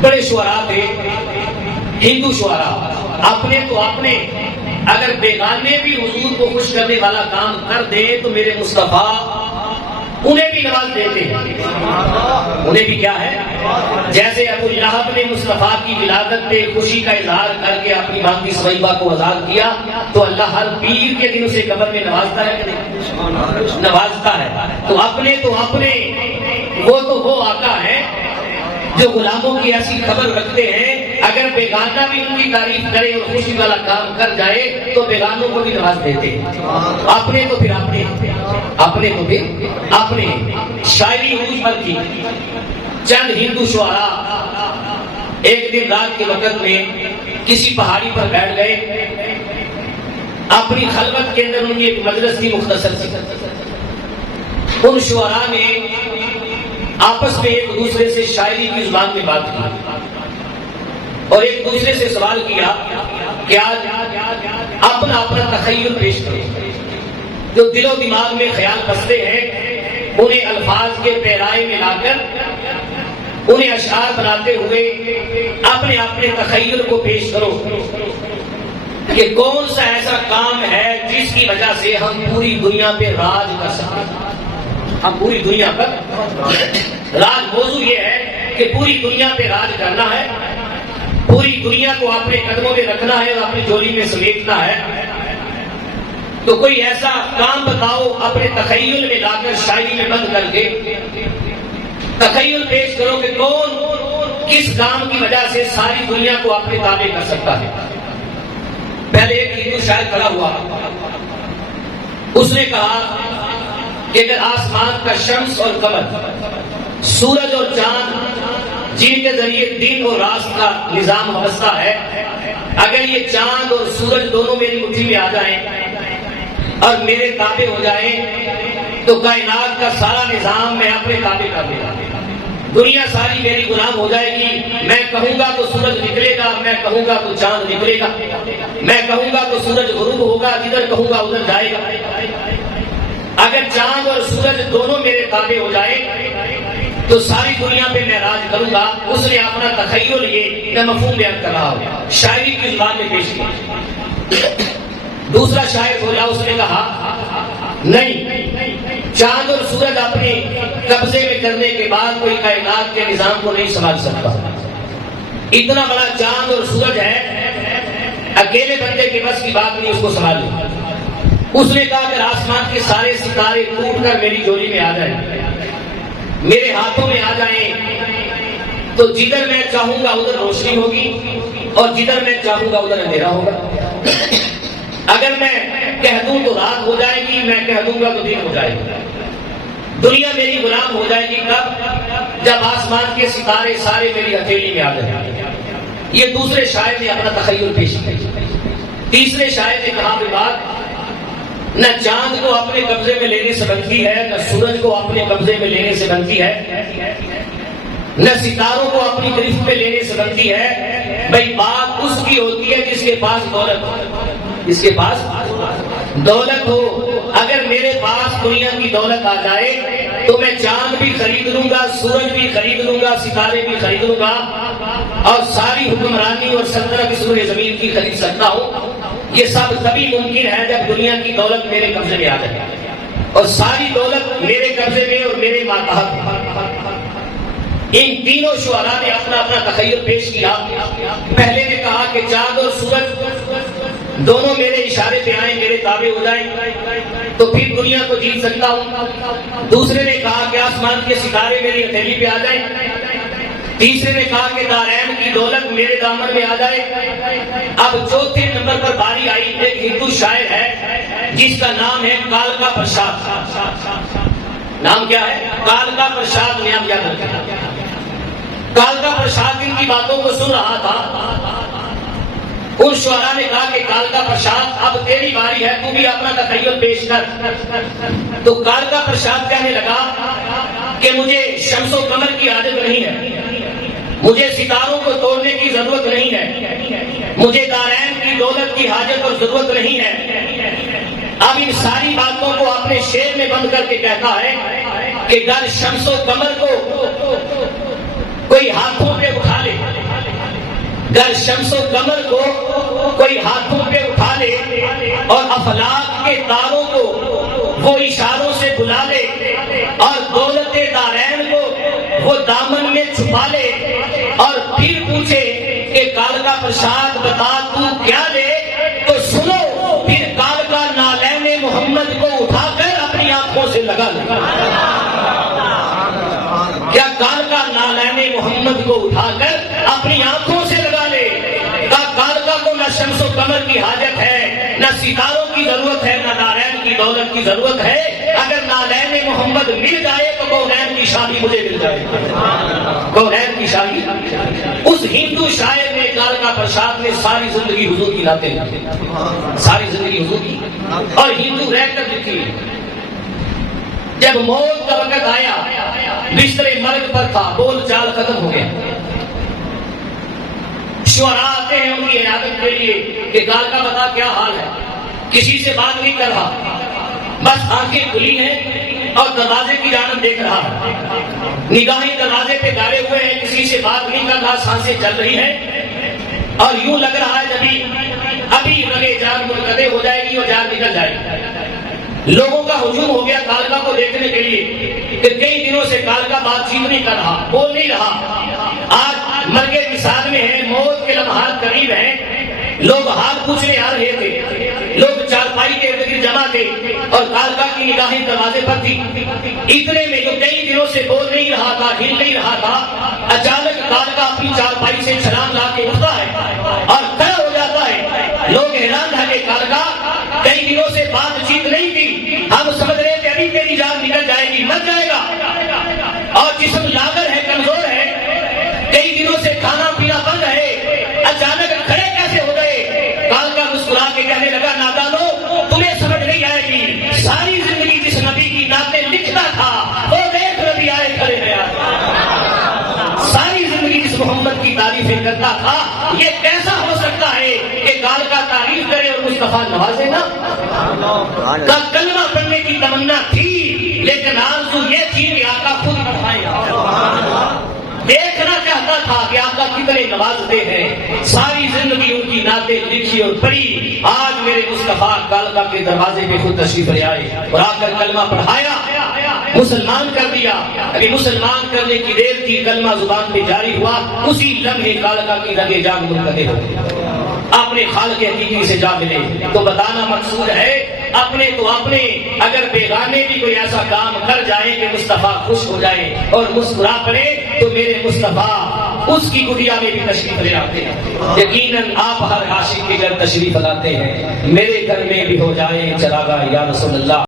بڑے شعراء تھے، ہندو شعراء، اپنے تو اپنے، اگر بیگانے بھی حضور کو خوش کرنے والا کام کر دے تو میرے مصطفیٰ انہیں بھی نواز دیتے ہیں۔ انہیں بھی کیا ہے؟ جیسے ابو لہب نے مصطفیٰ کی ولادت پہ خوشی کا اظہار کر کے اپنی مانگی سویبہ کو آزاد کیا، تو اللہ ہر پیر کے دن اسے قبر میں نوازتا ہے کہ نہیں؟ نوازتا ہے۔ تو اپنے وہ تو وہ آقا ہے جو غلاموں کی ایسی خبر رکھتے ہیں، اگر بیگانہ بھی ان کی تعریف کرے اور خوشی والا کام کر جائے تو بیگانوں کو بھی نواز دیتے ہیں۔ اپنے تو پھر اپنے شاعری عروج پر کی۔ چند ہندو شعراء ایک دن رات کے وقت میں کسی پہاڑی پر بیٹھ گئے، اپنی خلوت کے اندر ان کی ایک مجلس تھی مختصر سی۔ ان شعراء نے آپس میں ایک دوسرے سے شاعری کی زبان میں بات کی اور ایک دوسرے سے سوال کیا کہ آج اپنا تخیل پیش کرو۔ جو دل و دماغ میں خیال بستے ہیں انہیں الفاظ کے پیرائے میں لا کر انہیں اشعار بناتے ہوئے اپنے تخیل کو پیش کرو کہ کون سا ایسا کام ہے جس کی وجہ سے ہم پوری دنیا پہ راج کر سکیں۔ ہم پوری دنیا پر راج، موضوع یہ ہے کہ پوری دنیا پہ راج کرنا ہے، پوری دنیا کو اپنے قدموں میں رکھنا ہے اور اپنی جولی میں سمیٹنا ہے۔ تو کوئی ایسا کام بتاؤ اپنے تخیل میں لا کر شاعری میں بند کر کے تخیل پیش کرو کہ کون کس کام کی وجہ سے ساری دنیا کو اپنے تابع کر سکتا ہے۔ پہلے ایک ہندو شاعر کھڑا ہوا، اس نے کہا کہ اگر آسمان کا شمس اور قمر، سورج اور چاند جن کے ذریعے دن اور رات کا نظام وابستہ ہے، اگر یہ چاند اور سورج دونوں میری مٹھی میں آ جائیں اور میرے تابع ہو جائیں تو کائنات کا سارا نظام میں اپنے تابع کر دوں گا۔ دنیا ساری میری غلام ہو جائے گی، میں کہوں گا تو سورج نکلے گا، میں کہوں گا تو چاند نکلے گا، میں کہوں گا تو سورج غروب ہوگا، جدھر کہوں گا ادھر جائے گا۔ اگر چاند اور سورج دونوں میرے تابع ہو جائے تو ساری دنیا پہ میں راج کروں گا۔ اس نے اپنا تخیل یہ میں مفہوم بیان کر رہا ہوں شاعری کی زبان میں پیش کیا۔ دوسرا شاعر بولا، اس نے کہا نہیں، چاند اور سورج اپنے قبضے میں کرنے کے بعد کوئی کائنات کے نظام کو نہیں سنبھال سکتا۔ اتنا بڑا چاند اور سورج ہے، اکیلے بندے کے بس کی بات نہیں اس کو سنبھالنے۔ اس نے کہا اگر آسمان کے سارے ستارے ٹوٹ کر میری جولی میں آ جائیں، میرے ہاتھوں میں آ جائیں، تو جدھر میں چاہوں گا ادھر روشنی ہوگی اور جدھر میں چاہوں گا ادھر اندھیرا ہوگا۔ اگر میں کہہ دوں تو رات ہو جائے گی، میں کہہ دوں گا تو دن ہو جائے گی۔ دنیا میری غلام ہو جائے گی کب؟ جب آسمان کے ستارے سارے میری ہتھیلی میں آ جائیں گے۔ یہ دوسرے شاعر نے اپنا تخیل پیش کیا۔ تیسرے شاعر نے کہا کہ بات نہ چاند کو اپنے قبضے میں لینے سے بنتی ہے، نہ سورج کو اپنے قبضے میں لینے سے بنتی ہے، نہ ستاروں کو اپنی گرفت میں لینے سے بنتی ہے۔ بھائی بات اس کی ہوتی ہے جس کے پاس دولت ہو، جس کے پاس دولت ہو۔ اگر میرے پاس دنیا کی دولت آ جائے تو میں چاند بھی خرید لوں گا، سورج بھی خرید لوں گا، ستارے بھی خرید لوں گا اور ساری حکمرانی اور سلطنت اس روئے زمین کی خرید سکتا ہوں۔ یہ سب تبھی ممکن ہے جب دنیا کی دولت میرے قبضے میں آ جائے اور ساری دولت میرے قبضے میں اور میرے ماتحت۔ ان تینوں شعراء نے اپنا تخیل پیش کیا۔ پہلے نے کہا کہ چاند اور سورج دونوں میرے اشارے پہ آئیں، میرے تابع ہو جائیں تو پھر دنیا کو جیت سکتا ہوں۔ دوسرے نے کہا کہ آسمان کے ستارے میری ہتھیلی پہ آ جائیں۔ تیسرے نے کہا کہ دارین کی دولت میرے دامن میں آ جائے۔ اب چوتھے نمبر پر باری آئی، ایک ہندو شاعر ہے جس کا نام ہے کالکا پرساد۔ نام کیا ہے؟ کالکا پرساد۔ نام یاد رکھیں۔ کالکا پرساد ان کی باتوں کو سن رہا تھا۔ ان شعراء نے کہا کہ کالکا پرساد اب تیری باری ہے، تو بھی اپنا تخیل پیش کر۔ تو کالکا پرساد کہنے لگا کہ مجھے شمس و قمر کی حاجت نہیں ہے، مجھے ستاروں کو توڑنے کی ضرورت نہیں ہے، مجھے دارین کی دولت کی حاجت اور ضرورت نہیں ہے۔ اب ان ساری باتوں کو اپنے شعر میں بند کر کے کہتا ہے کہ گر شمس و قمر کو کوئی ہاتھوں پہ اٹھا لے گر شمس و قمر کو کوئی ہاتھوں پہ اٹھا لے اور افلاک کے تاروں کو وہ اشاروں سے بلا لے اور دولت دارین کو وہ دامن میں چھپا لے اور پھر پوچھے کہ کالکا پرساد بتا تو کیا لے، تو سنو پھر کالکا نالین محمد کو اٹھا کر اپنی آنکھوں سے لگا لے۔ کیا کالکا نالین محمد کو اٹھا کر اپنی آنکھوں سے لگا لے؟ کالکا کو نہ شمس و قمر کی حاجت ہے، نہ ستاروں کی ضرورت ہے، نہ نارائن کی دولت کی ضرورت ہے۔ اگر نالین محمد مل جائے تو کونین کی شادی مجھے مل جائے، کونین کی شادی۔ اس ہندو شاعر نے کالکا پرساد نے ساری زندگی حضور کی نعتیں لکھی، ساری زندگی حضور کی، اور ہندو رہ کر لکھی۔ جب موت کا وقت آیا، بستر مرگ پر تھا، بول چال ختم ہو گیا، شعراء آتے ہیں ان کی عیادت کے لیے کہ کالکا بتا کیا حال ہے، کسی سے بات نہیں کر رہا، بس آنکھیں کھلی ہیں اور دروازے کی جانب دیکھ رہا ہے، نگاہیں دروازے پہ گاڑے ہوئے ہیں، کسی سے بات نہیں کر رہا، سانسیں چل رہی ہیں، اور یوں لگ رہا ہے ابھی لگے جان منقطع ہو جائے گی اور جان نکل جائے گی۔ لوگوں کا ہجوم ہو گیا کالکا کو دیکھنے کے لیے کہ کئی دنوں سے کالکا بات چیت نہیں کر رہا، بول نہیں رہا، آج مرگ نثار میں ہے، موت کے لمحات قریب ہیں، لوگ حال پوچھنے آ رہے تھے، لوگ چارپائی کے ارد گرد جمع تھے اور کالکا کی نگاہیں دروازے پر تھی۔ اتنے میں جو کئی دنوں سے بول نہیں رہا تھا، ہل نہیں رہا تھا، اچانک کالکا اپنی چارپائی سے چھلانگ لا کے اٹھتا ہے اور کھڑا ہو جاتا ہے۔ لوگ حیران رہ گئے، کالکا کئی دنوں سے بات چیت نہیں کی، ہم سمجھ رہے تھے ابھی تیری جان نکل جائے گی، مر جائے گا، اور جسم لاغر ہے، کمزور ہے، کئی دنوں سے کھانا پینا بند ہے، اچانک کھڑے کیسے ہو گئے؟ کالکا مسکرا کے کہنے لگا، نادانو تمہیں سمجھ نہیں آئے گی، ساری زندگی جس نبی کی نعتیں لکھتا تھا وہ دیکھ نبی آئے کھڑے ہیں، ساری زندگی جس محمد کی تعریفیں کرتا تھا، یہ کیسا ہو سکتا ہے کہ کالکا تعریف کرے اور مصطفیٰ نوازے نا؟ کلمہ پڑھنے کی تمنا تھی لیکن آرزو یہ تھی کہ آقا خود پڑھائے، دیکھنا چاہتا تھا کہ آقا کتنے نوازتے ہیں، ساری زندگی ان کی نعتیں لکھی اور پڑھی۔ آج میرے مصطفیٰ کالکا کے دروازے پہ خود تشریف لے آئے اور آ کر کلمہ پڑھایا، مسلمان کر دیا۔ ابھی مسلمان کرنے کی دیر تھی، کلمہ زبان پہ جاری ہوا، اسی لمحے کالکا کی رگے جان منقطع ہو گئی، اپنے خالق حقیقی سے جا ملے۔ تو بتانا مقصود ہے اپنے تو اپنے، اگر بیگانے بھی کوئی ایسا کام کر جائے کہ مصطفیٰ خوش ہو جائے اور مسکرا پڑے تو میرے مصطفیٰ اس کی گڑیا میں بھی تشریف لے آتے ہیں۔ یقیناً آپ ہر عاشق کے گھر تشریف لاتے ہیں، میرے گھر میں بھی ہو جائے چراغاہ یا رسول اللہ۔